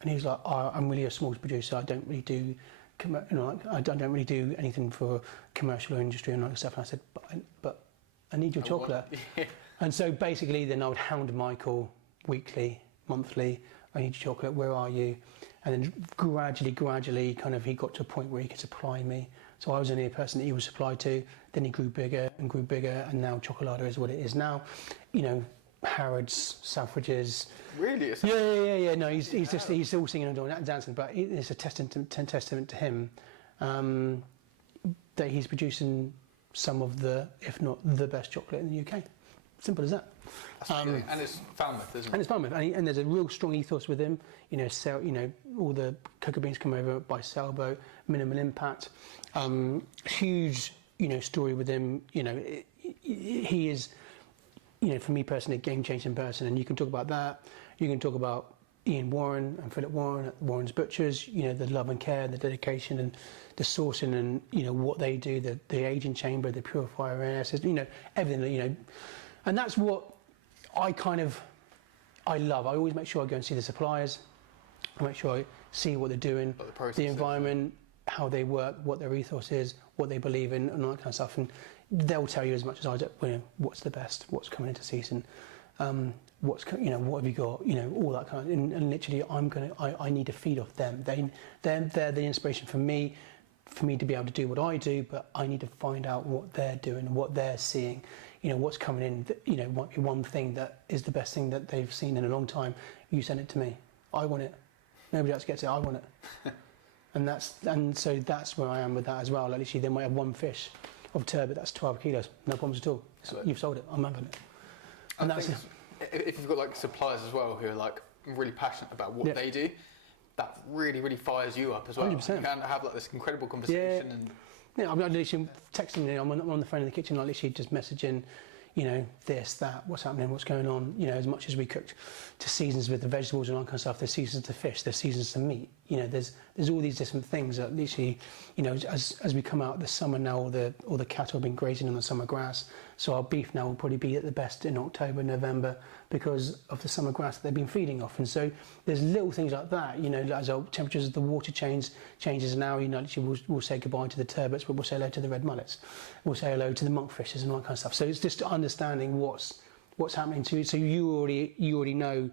And he was like, oh, I'm really a small producer. I don't really do, you know, I don't really do anything for commercial or industry and all that stuff. And I said, but I need your chocolate. And so basically then I would hound Michael weekly, monthly, I need your chocolate, where are you? And then gradually, kind of, he got to a point where he could supply me. So I was only a person that he was supplied to. Then he grew bigger, and now Chocolata is what it is now. You know, Harrods, Selfridges. Really? Yeah. No, he's all singing and dancing, but it's a testament to him that he's producing some of the, if not the best chocolate in the UK. Simple as that. And it's Falmouth, isn't it? And it's Falmouth, and there's a real strong ethos with him. You know, all the cocoa beans come over by sailboat, minimal impact. Huge, you know, story with him. You know, he is, you know, for me personally, a game-changing person. And you can talk about that. You can talk about Ian Warren and Philip Warren at Warren's Butchers. You know, the love and care, the dedication, and the sourcing, and you know what they do, the aging chamber, the purifier air, you know, everything. You know, and that's what I love. I always make sure I go and see the suppliers. I make sure I see what they're doing, the environment, how they work, what their ethos is, what they believe in, and all that kind of stuff. And they'll tell you as much as I do, you know, what's the best, what's coming into season, what have you got, you know, all that kind of. And literally, I need to feed off them. They're the inspiration for me to be able to do what I do. But I need to find out what they're doing, what they're seeing. You know, what's coming in, you know, might be one thing that is the best thing that they've seen in a long time. You send it to me. I want it. Nobody else gets it. I want it. and so that's where I am with that as well. Like, literally, they might have one fish of turbot that's 12 kilos. No problems at all. You've sold it. I'm having it. And that's it. If you've got like suppliers as well who are like really passionate about what they do, that really, really fires you up as well. 100%. You can have like this incredible conversation and. Yeah, I'm literally texting you. I'm on the phone in the kitchen, like literally just messaging, you know, this, that, what's happening, what's going on. You know, as much as we cooked to seasons with the vegetables and all that kind of stuff, there's seasons to fish, there's seasons to meat. You know, there's all these different things that literally, you know, as we come out of the summer now, all the cattle have been grazing on the summer grass. So our beef now will probably be at the best in October, November, because of the summer grass that they've been feeding off. And so there's little things like that, you know, as our temperatures of the water changes now, you know, we'll say goodbye to the turbots, but we'll say hello to the red mullets. We'll say hello to the monkfishes and all that kind of stuff. So it's just understanding what's happening to you. So you already know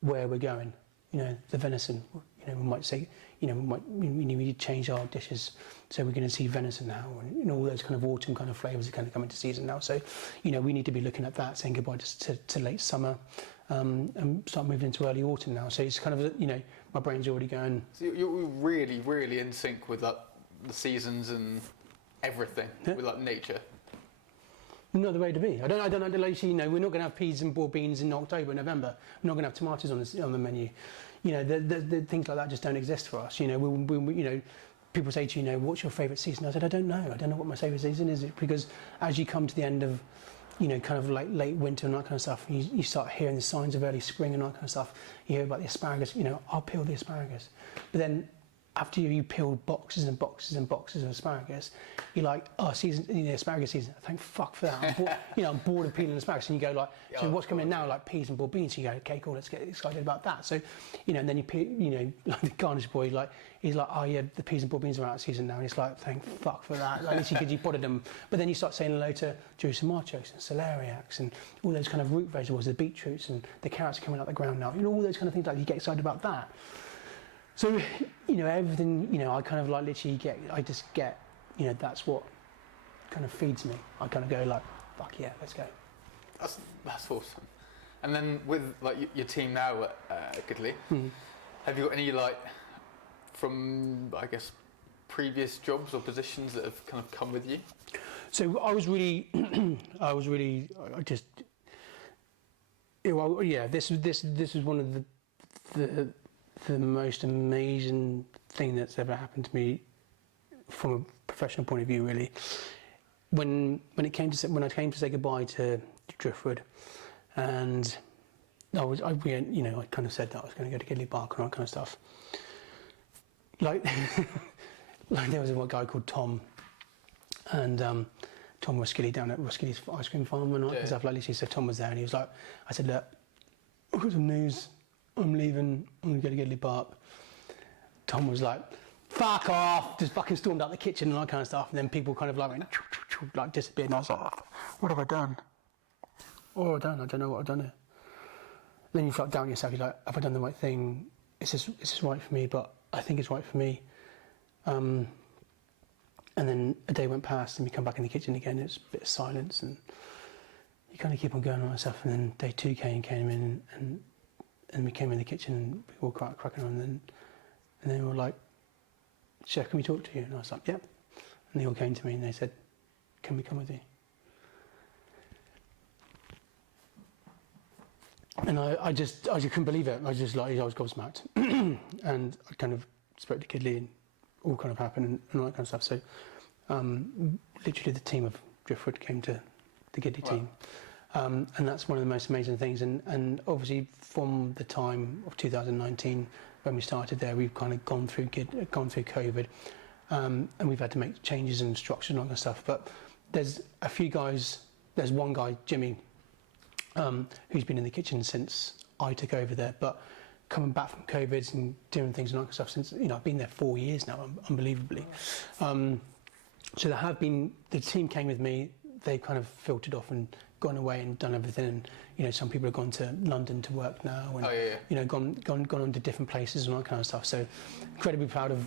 where we're going. You know, the venison, you know, we might say, you know, we need to change our dishes, so we're going to see venison now, and you know, all those kind of autumn kind of flavours are kind of coming to season now. So, you know, we need to be looking at that, saying goodbye to late summer, and start moving into early autumn now. So it's kind of, you know, my brain's already going. So you're really, really in sync with like the seasons and everything, with like nature. Not the way to be. I don't like, you know, we're not going to have peas and boiled beans in October, November. We're not going to have tomatoes on the menu. You know, the things like that just don't exist for us. You know, we you know, people say to you, you know, what's your favourite season? I said, I don't know what my favourite season is. Because as you come to the end of, you know, kind of like late winter and that kind of stuff, you start hearing the signs of early spring and that kind of stuff. You hear about the asparagus. You know, I'll peel the asparagus, but then after you peeled boxes and boxes and boxes of asparagus, you're like, oh, season, you know, asparagus season. Thank fuck for that. I'm bored of peeling asparagus. And you go like, so what's coming in now? Like peas and boiled beans. So you go, okay, cool, let's get excited about that. So, you know, and then you peel, you know, like the garnish boy, like he's like, oh yeah, the peas and boiled beans are out of season now. And it's like, thank fuck for that. Like, because you potted them. But then you start saying hello to Jerusalem artichokes and celeriacs and all those kind of root vegetables, the beetroots and the carrots are coming out the ground now. You know, all those kind of things, like you get excited about that. So, you know, everything, you know, I kind of like literally I just get, you know, that's what kind of feeds me. I kind of go like, fuck yeah, let's go. That's awesome. And then with like your team now at Gideon, have you got any like from I guess previous jobs or positions that have kind of come with you? So I just, well, yeah, this is one of the most amazing thing that's ever happened to me from a professional point of view, really. When I came to say goodbye to Driftwood, and I kind of said that I was going to go to Gideon Park and all that kind of stuff. Like, like there was one guy called Tom, and Tom was skilly down at Skilly's ice cream farm and stuff like this. So Tom was there, and he was like, I said, look, I've got some news. I'm leaving. I'm going to go to Gideon Park. Tom was like, fuck off, just fucking stormed out the kitchen and all that kind of stuff. And then people kind of like went, like disappeared. And I was like, what have I done? What have I done? I don't know what I've done here. Then you felt down yourself. You're like, have I done the right thing? Is this right for me? But I think it's right for me. And then a day went past and we come back in the kitchen again. It's a bit of silence and you kind of keep on going on and stuff. And then day 2 came in and we came in the kitchen and we were all cracking on. And then we were like, Chef, can we talk to you? And I was like, yep. And they all came to me and they said, can we come with you? And I just couldn't believe it. I was gobsmacked. And I kind of spoke to Gideon and all kind of happened and all that kind of stuff. So literally the team of Driftwood came to the Gideon team. And that's one of the most amazing things. And obviously from the time of 2019 when we started there, we've kind of gone through COVID, and we've had to make changes in structure and all that stuff. But there's a few guys. There's one guy, Jimmy, who's been in the kitchen since I took over there. But coming back from COVID and doing things and all that stuff since I've been there 4 years now, unbelievably. So there have been the team came with me. They've kind of filtered off and gone away and done everything. And some people have gone to London to work now, and gone on to different places and all that kind of stuff. So incredibly proud of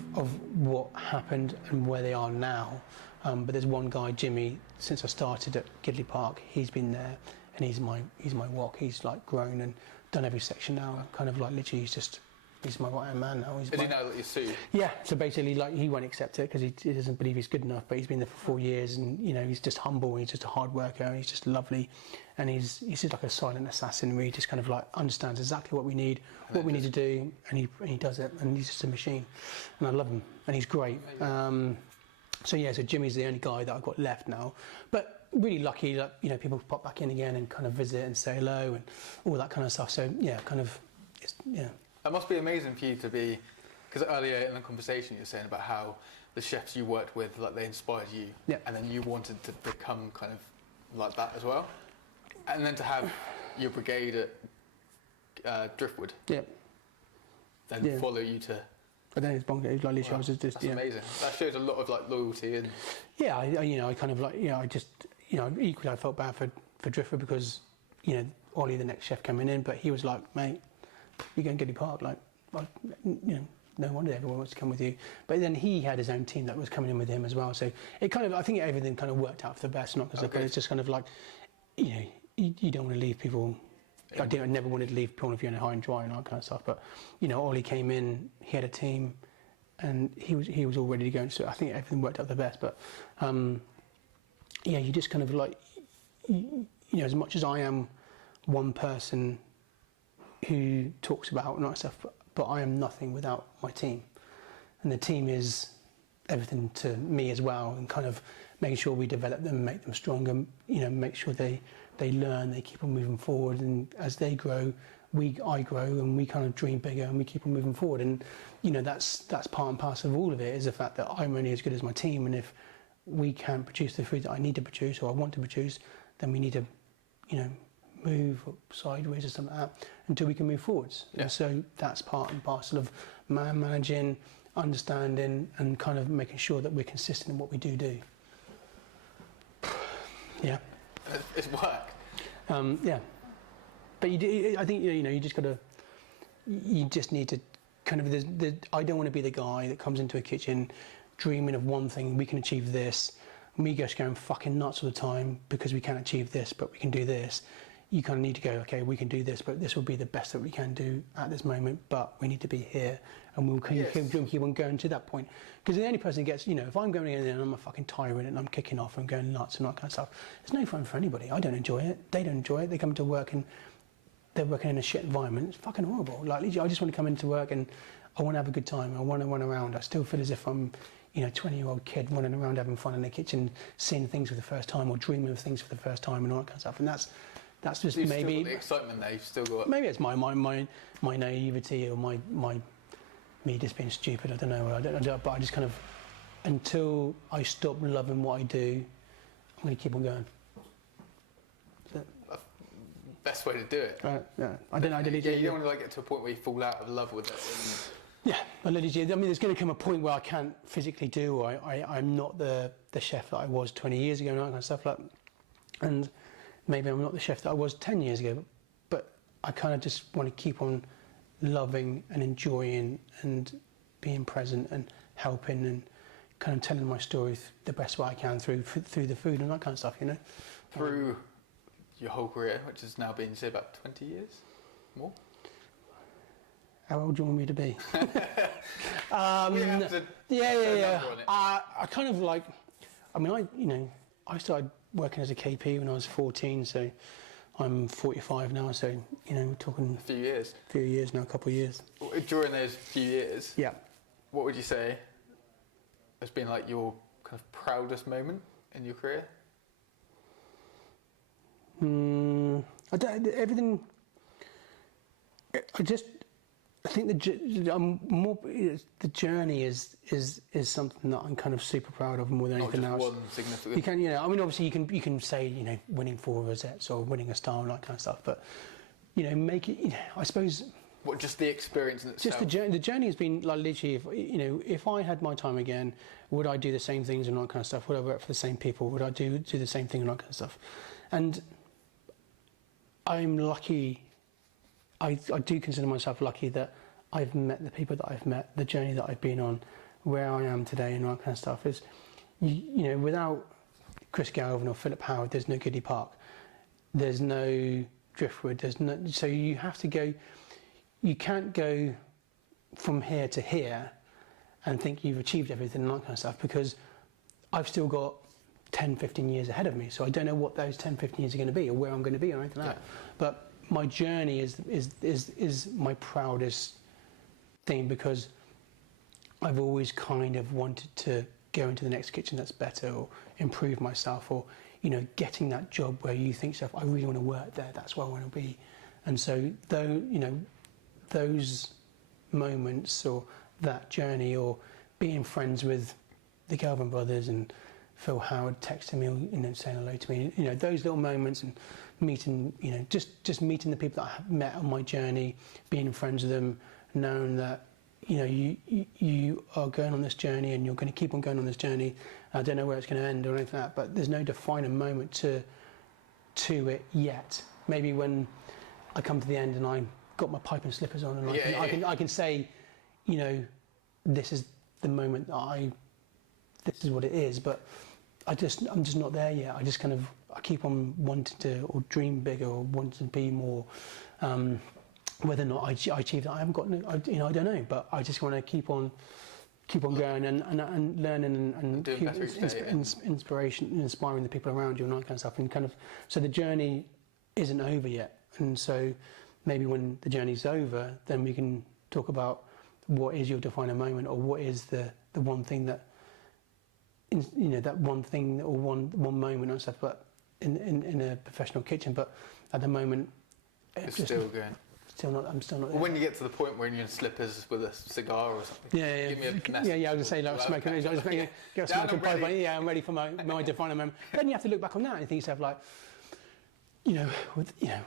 what happened and where they are now. But there's one guy, Jimmy. Since I started at Gideon Park, he's been there, and he's my rock. He's like grown and done every section now. Kind of like literally, he's my right-hand man now. Did he know that you sued? Yeah, so basically, like, he won't accept it because he doesn't believe he's good enough. But he's been there for 4 years, and he's just humble. He's just a hard worker. And he's just lovely, and he's just like a silent assassin. Where he just kind of like understands exactly what we need, what we need to do, and he does it. And he's just a machine, and I love him, and he's great. So Jimmy's the only guy that I've got left now, but really lucky that people pop back in again and kind of visit and say hello and all that kind of stuff. So That must be amazing for you to be, because earlier in the conversation you were saying about how the chefs you worked with, like they inspired you, and then you wanted to become kind of like that as well, and then to have your brigade at Driftwood, then follow you to. But then it's bonkers. Like literally, I was just that's amazing. That shows a lot of like loyalty and. Yeah, I kind of like I just equally I felt bad for Driftwood because Ollie, the next chef coming in, but he was like, mate, you're going to Gideon Park, like no wonder everyone wants to come with you. But then he had his own team that was coming in with him as well. So it kind of, I think everything kind of worked out for the best, not because it's just kind of like, you don't want to leave people. I never wanted to leave people if you're in a high and dry and all that kind of stuff. But Ollie came in, he had a team, and he was all ready to go. So I think everything worked out the best. But you just kind of like, as much as I am one person who talks about and all that stuff, but I am nothing without my team, and the team is everything to me as well, and kind of making sure we develop them, make them stronger, make sure they learn, they keep on moving forward, and as they grow, I grow, and we kind of dream bigger, and we keep on moving forward, and that's part and parcel of all of it, is the fact that I'm only as good as my team, and if we can't produce the food that I need to produce or I want to produce, then we need to move sideways or something like that until we can move forwards. And so that's part and parcel of managing, understanding, and kind of making sure that we're consistent in what we do. Yeah. It's work. But I think you just gotta. You just need to kind of. I don't want to be the guy that comes into a kitchen dreaming of one thing. We can achieve this. me just going fucking nuts all the time because we can't achieve this, but we can do this. You kind of need to go, okay, we can do this, but this will be the best that we can do at this moment, but we need to be here, and we'll keep on going to that point. Because the only person who gets, you know, if I'm going in there and I'm a fucking tyrant and I'm kicking off and going nuts and that kind of stuff, it's no fun for anybody. I don't enjoy it. They don't enjoy it. They come to work and they're working in a shit environment. It's fucking horrible. Like, I just want to come into work and I want to have a good time. I want to run around. I still feel as if I'm, you know, 20-year-old kid running around having fun in the kitchen, seeing things for the first time or dreaming of things for the first time and all that kind of stuff. And that's just you've maybe still got the excitement there. You've still got maybe it's my naivety or my me just being stupid. I don't know. But I just kind of, until I stop loving what I do, I'm going to keep on going. best way to do it. Yeah, I don't know. You don't want to like get to a point where you fall out of love with it. Yeah, I mean, there's going to come a point where I can't physically do, or I'm not the chef that I was 20 years ago and that kind of stuff. And maybe I'm not the chef that I was 10 years ago, but I kind of just want to keep on loving and enjoying and being present and helping and kind of telling my story the best way I can through the food and that kind of stuff, you know. Through your whole career, which has now been, say, about 20 years, more? How old do you want me to be? Yeah. I kind of like, I mean, I started working as a KP when I was 14, so I'm 45 now, so, you know, we're talking... A few years. A few years now, a couple of years. During those few years, yeah, what would you say has been like your kind of proudest moment in your career? I think the journey is something that I'm kind of super proud of more than anything else. One significant. You can, I mean, obviously you can say, winning 4 rosettes or winning a star and that kind of stuff, but make it. I suppose. What, just the experience in itself? Just the journey has been like literally. If I had my time again, would I do the same things and that kind of stuff? Would I work for the same people? Would I do the same thing and that kind of stuff? And I'm lucky. I do consider myself lucky that I've met the people that I've met, the journey that I've been on, where I am today and all that kind of stuff. Is, without Chris Galvin or Philip Howard, there's no Gideon Park, there's no Driftwood, so you have to go, you can't go from here to here and think you've achieved everything and that kind of stuff, because I've still got 10, 15 years ahead of me, so I don't know what those 10, 15 years are going to be or where I'm going to be or anything like that. But my journey is my proudest thing, because I've always kind of wanted to go into the next kitchen that's better or improve myself, or getting that job where you think yourself, I really want to work there, that's where I want to be. And so though those moments or that journey, or being friends with the Galvin brothers and Phil Howard texting me, saying hello to me, those little moments, and meeting, just meeting the people that I have met on my journey, being friends with them, knowing that, you are going on this journey and you're going to keep on going on this journey. I don't know where it's going to end or anything like that, but there's no defining moment to it yet. Maybe when I come to the end and I got my pipe and slippers on, and I can say, this is the moment that this is what it is, but I'm just not there yet. I keep on wanting to, or dream bigger, or wanting to be more. Whether or not I achieve that, I haven't got. I don't know. But I just want to keep on going and learning and doing better each day, inspiring the people around you and all that kind of stuff. And kind of, so the journey isn't over yet. And so maybe when the journey's over, then we can talk about what is your defining moment, or what is the one thing that. That one thing or one moment and stuff, but in a professional kitchen. But at the moment, it's still going. I'm still not there. Well, when you get to the point where you're in slippers with a cigar or something, give me a finesse. Yeah. I was going to say, like, smoking. I was just smoking pipe. Yeah, I'm ready for my defining moment. Then you have to look back on that and think to yourself, like,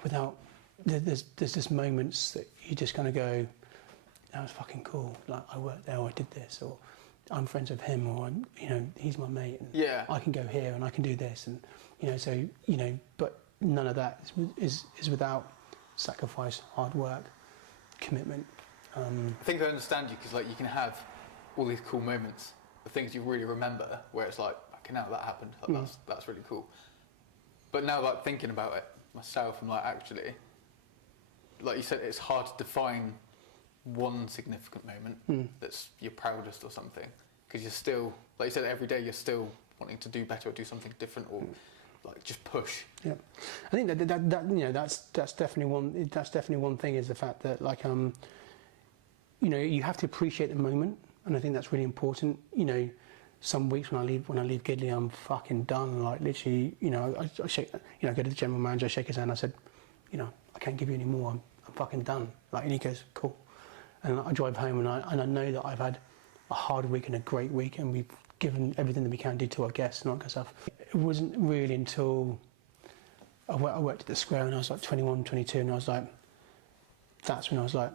without there's just moments that you just kind of go, that was fucking cool. Like, I worked there, or I did this, or I'm friends with him, or he's my mate, and I can go here and I can do this, and but none of that is without sacrifice, hard work, commitment. I think I understand you, because like you can have all these cool moments, the things you really remember, where it's like, fucking hell, that happened. Like, that's really cool. But now, like, thinking about it myself, I'm like, actually, like you said, it's hard to define one significant moment that's your proudest or something, because you're still, like you said, every day you're still wanting to do better or do something different, or like just push. Yeah, I think that you know, that's definitely one thing, is the fact that, like, you know, you have to appreciate the moment, and I think that's really important. You know, some weeks when I leave Gidley, I'm fucking done. Like, literally, you know, I shake, you know, I go to the general manager, I shake his hand, I said, you know, I can't give you any more. I'm fucking done. Like, and he goes, cool. And I drive home, and I know that I've had a hard week and a great week, and we've given everything that we can do to our guests and all that kind of stuff. It wasn't really until I worked at the Square, and I was like 21, 22, and I was like, that's when I was like,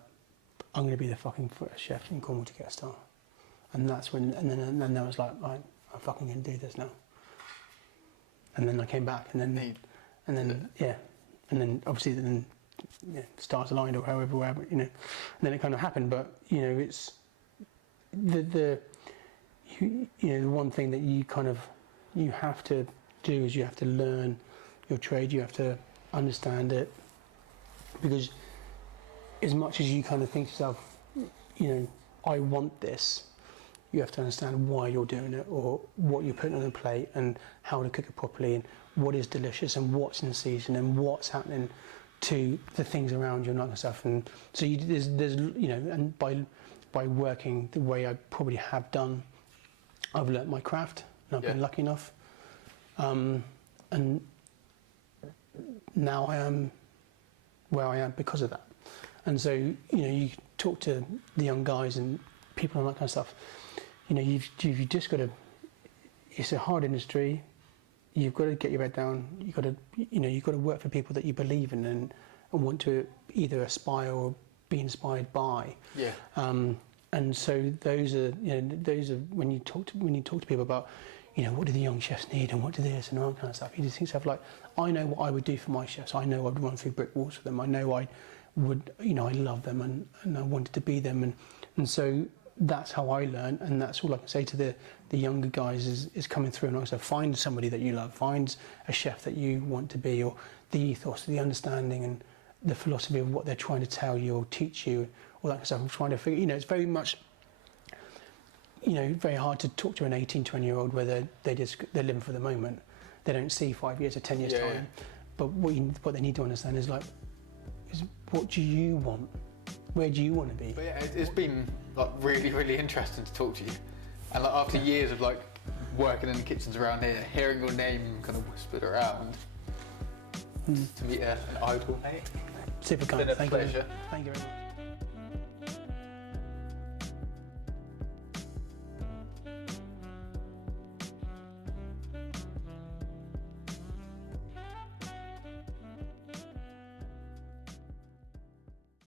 I'm going to be the fucking first chef in Cornwall to get a star. And that's when, and then I was like, right, I'm fucking going to do this now. And then I came back, and then yeah, and then obviously then, yeah, stars aligned, or however, you know, and then it kind of happened. But you know, it's you know, the one thing that you have to do is you have to learn your trade. You have to understand it, because as much as you kind of think to yourself, you know, I want this, you have to understand why you're doing it, or what you're putting on the plate, and how to cook it properly, and what is delicious, and what's in season, and what's happening to the things around you, and that kind of stuff. And so there's you know, and by working the way I probably have done, I've learnt my craft, and I've been lucky enough, and now I am where I am because of that. And so, you know, you talk to the young guys and people and that kind of stuff, you know, you've just got to, it's a hard industry, you've got to get your head down, you've got to work for people that you believe in and want to either aspire or be inspired by. Yeah. And so those are when you talk to people about, you know, what do the young chefs need, and what do this and all that kind of stuff, you just think stuff like, I know what I would do for my chefs. I know I'd run through brick walls for them. I know I would, you know, I love them, and I wanted to be them, and so that's how I learn, and that's all I can say to the younger guys is coming through, and also find somebody that you love, find a chef that you want to be, or the ethos, the understanding and the philosophy of what they're trying to tell you or teach you, all that kind of stuff. I'm trying to figure, you know, it's very much, you know, very hard to talk to an 18, 20-year-old where they're living for the moment. They don't see 5 years or 10 years time. But what they need to understand is what do you want? Where do you want to be? But yeah, it's been like really, really interesting to talk to you. And like after years of like working in the kitchens around here, hearing your name kind of whispered around, to meet an idol, mate. Super kind. It's been a pleasure. Thank you very much.